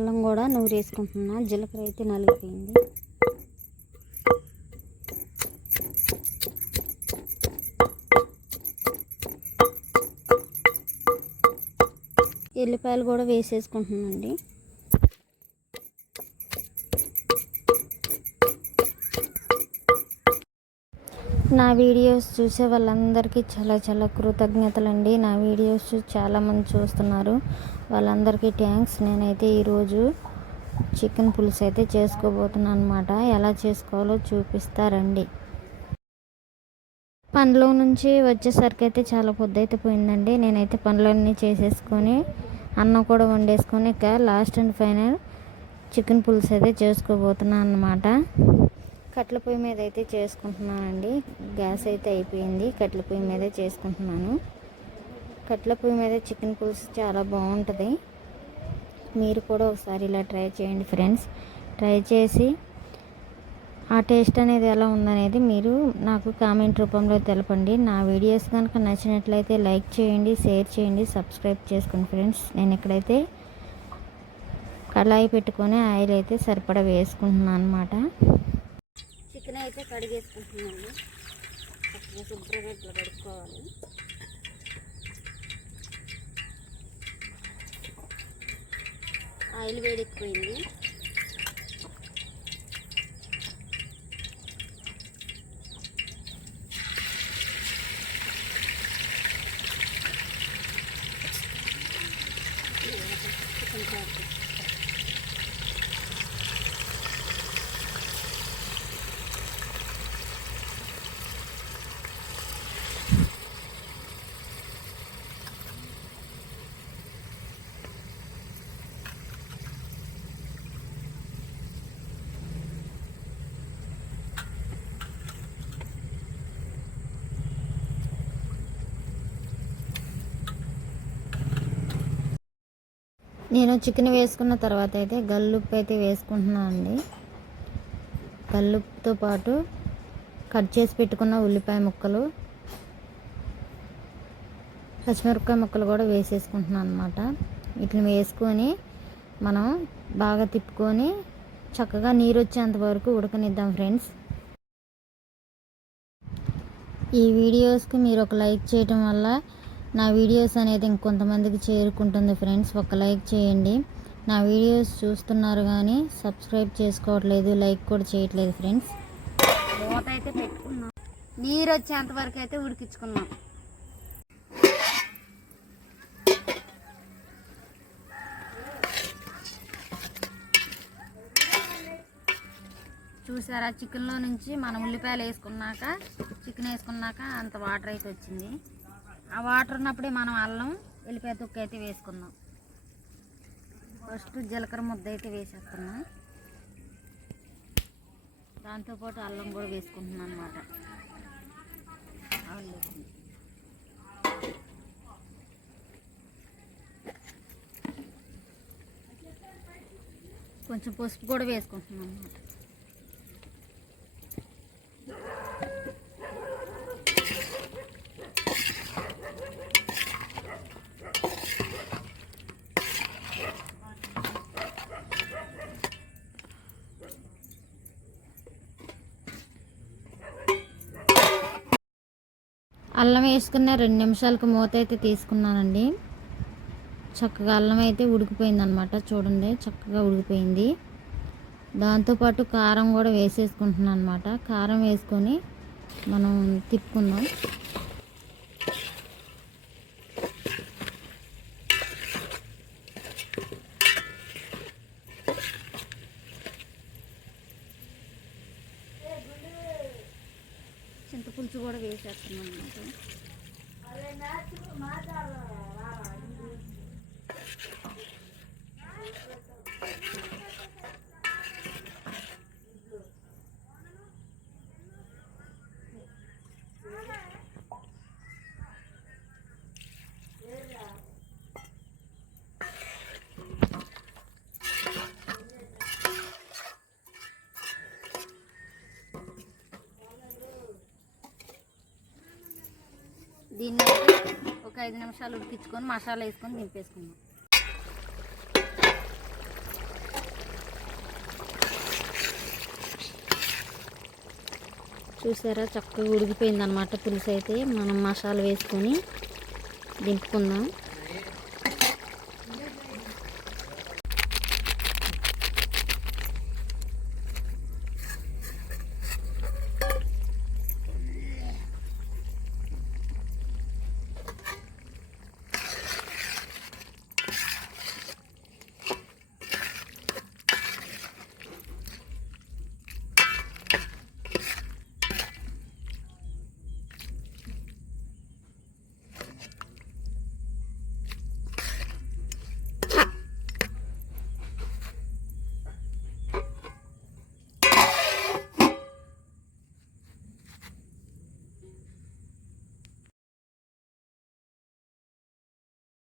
అల్లం కూడా నూరేసుకుంటున్నా. జీలకర్ర అయితే నలిగిపోయింది. ఎల్లిపాయలు కూడా వేసేసుకుంటున్నానండి. నా వీడియోస్ చూసే వాళ్ళందరికీ చాలా చాలా కృతజ్ఞతలండి. నా వీడియోస్ చాలామంది చూస్తున్నారు, వాళ్ళందరికీ థ్యాంక్స్. నేనైతే ఈరోజు చికెన్ పులుసు అయితే చేసుకోబోతున్నాను అనమాట. ఎలా చేసుకోవాలో చూపిస్తారండి. పనిలో నుంచి వచ్చేసరికి అయితే చాలా పొద్దైతే పోయిందండి. నేనైతే పనులన్నీ చేసేసుకొని అన్నం కూడా వండేసుకొని ఇక లాస్ట్ అండ్ ఫైనల్ చికెన్ పులుసు అయితే చేసుకోబోతున్నాను అనమాట. కట్టెల పొయ్యి మీద అయితే చేసుకుంటున్నానండి. గ్యాస్ అయితే అయిపోయింది, కట్టెల పొయ్యి మీదే చేసుకుంటున్నాను. కట్టెల పొయ్యి మీద చికెన్ పులుసు చాలా బాగుంటుంది. మీరు కూడా ఒకసారి ఇలా ట్రై చేయండి ఫ్రెండ్స్. ట్రై చేసి ఆ టేస్ట్ అనేది ఎలా ఉందనేది మీరు నాకు కామెంట్ రూపంలో తెలపండి. నా వీడియోస్ కనుక నచ్చినట్లయితే లైక్ చేయండి, షేర్ చేయండి, సబ్స్క్రైబ్ చేసుకోండి ఫ్రెండ్స్. నేను ఇక్కడైతే కళాయి పెట్టుకొని ఆయిల్ అయితే సరిపడా వేసుకుంటున్నాను అనమాట. చికెన్ అయితే కడిగేసుకుంటున్నాను. శుభ్రంగా ఇట్లా కడుక్కోవాలి. ఆయిల్ వేడెక్కిపోయింది. నేను చికెన్ వేసుకున్న తర్వాత అయితే గల్లుప్పు అయితే వేసుకుంటున్నాను అండి. గల్లుప్పుతో పాటు కట్ చేసి పెట్టుకున్న ఉల్లిపాయ ముక్కలు, పచ్చిమిరపకాయ ముక్కలు కూడా వేసేసుకుంటున్నాను అనమాట. వీటిని వేసుకొని మనం బాగా తిప్పుకొని చక్కగా నీరు వచ్చేంత వరకు ఉడకనిద్దాం ఫ్రెండ్స్. ఈ వీడియోస్కి మీరు ఒక లైక్ చేయడం వల్ల నా వీడియోస్ అనేది ఇంకొంతమందికి చేరుకుంటుంది ఫ్రెండ్స్. ఒక లైక్ చేయండి. నా వీడియోస్ చూస్తున్నారు కానీ సబ్స్క్రైబ్ చేసుకోవట్లేదు, లైక్ కూడా చేయట్లేదు ఫ్రెండ్స్. మూత అయితే పెట్టుకున్నాం, నీరు వచ్చేంత వరకు అయితే ఉడికించుకున్నాం. చూసారా, చికెన్లో నుంచి మనం ఉల్లిపాయలు వేసుకున్నాక, చికెన్ వేసుకున్నాక అంత వాటర్ అయితే వచ్చింది. ఆ వాటర్ ఉన్నప్పుడే మనం అల్లం వెల్లిపాయ తొక్కు అయితే వేసుకుందాం. ఫస్ట్ జీలకర్ర ముద్ద అయితే వేసేస్తున్నాం. దాంతోపాటు అల్లం కూడా వేసుకుంటున్నాను అన్నమాట. కొంచెం పసుపు కూడా వేసుకుంటున్నాను అన్నమాట. అల్లం వేసుకున్న 2 నిమిషాలకు మూత అయితే తీసుకున్నానండి. చక్కగా అల్లం అయితే ఉడికిపోయింది అనమాట. చూడండి, చక్కగా ఉడికిపోయింది. దాంతోపాటు కారం కూడా వేసేసుకుంటున్నాను అనమాట. కారం వేసుకొని మనం తిప్పుకుందాం. చింతపులుసు కూడా వేసేస్తున్నాం అన్నమాట. దీన్ని ఒక 5 నిమిషాలు ఉడికించుకొని మసాలా వేసుకొని దింపేసుకుందాం. చూసారా చక్కగా ఉడికిపోయింది అనమాట పులుసు అయితే. మనం మసాలా వేసుకొని దింపుకుందాం.